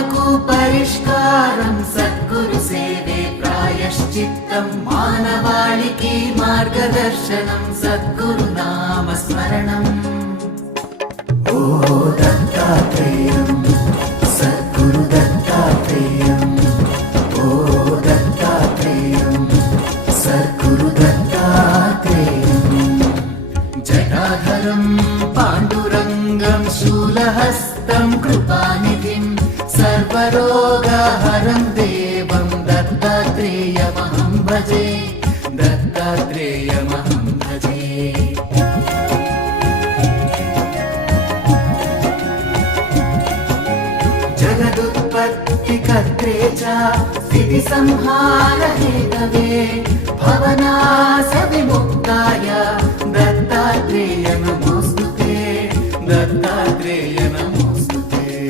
బాధలకు పరిష్కారం సద్గురు సేవే ప్రాయశ్చిత్తం, మానవాళికి మార్గదర్శనం సద్గురు నామ స్మరణం. ఓ దత్తాత్రేయం సద్గురు దత్తాత్రేయం, ఓ దత్తాత్రేయం సద్గురు దత్తాత్రేయం. జటాధరం పాండురంగం శూలహస్తం కృపానిధిం, సర్వరోగహరం దేవం దత్తాత్రేయమహం భజే, దత్తాత్రేయమహం భజే. జగదుత్పత్తికర్త్రే చ స్థితి సంహార హేతవే, భవనాశ విముక్తాయ దత్తాత్రేయ నమో